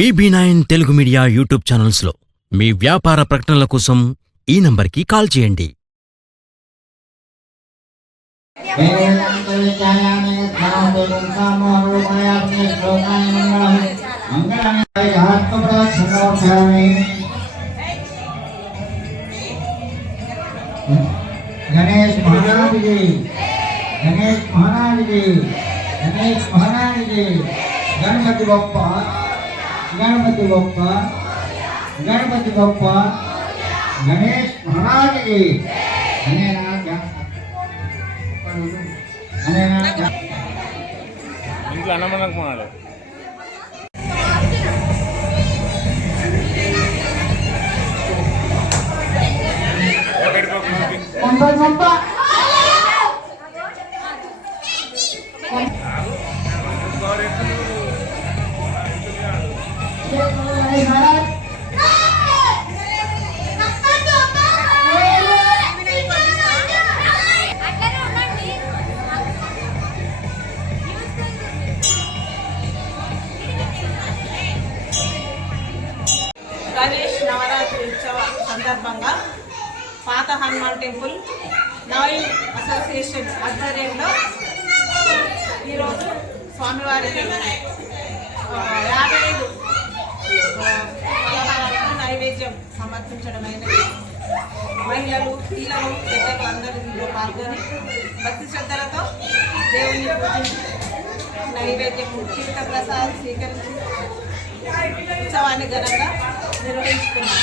BB9 Telugu media YouTube ఛానల్స్లో మీ వ్యాపార ప్రకటనల కోసం ఈ నంబర్కి కాల్ చేయండి. गणेश महाराज जी, गणेश महाराज जी, गणेश महाराज जी, गणपति बप्पा, गणपति बप्पा, गणपति बप्पा, गणेश महाराज जी. ఇంట్లో అన్నమనకు పోనాలి. గణేష్ నవరాత్రి ఉత్సవ సందర్భంగా పాత హనుమాన్ టెంపుల్ నవీన్ అసోసియేషన్ ఆధ్వర్యంలో ఈరోజు స్వామివారికి 55 పలహారాలను నైవేద్యం సమర్పించడమైనది. మహిళలు, పిల్లలు, పెద్దలు అందరూ దీంట్లో పాల్గొని భక్తి శ్రద్ధలతో దేవుని పూజించి నైవేద్యం తీర్థ ప్రసాదం స్వీకరించి ఉత్సవాన్ని ఘనంగా నిర్వహించుకున్నాం.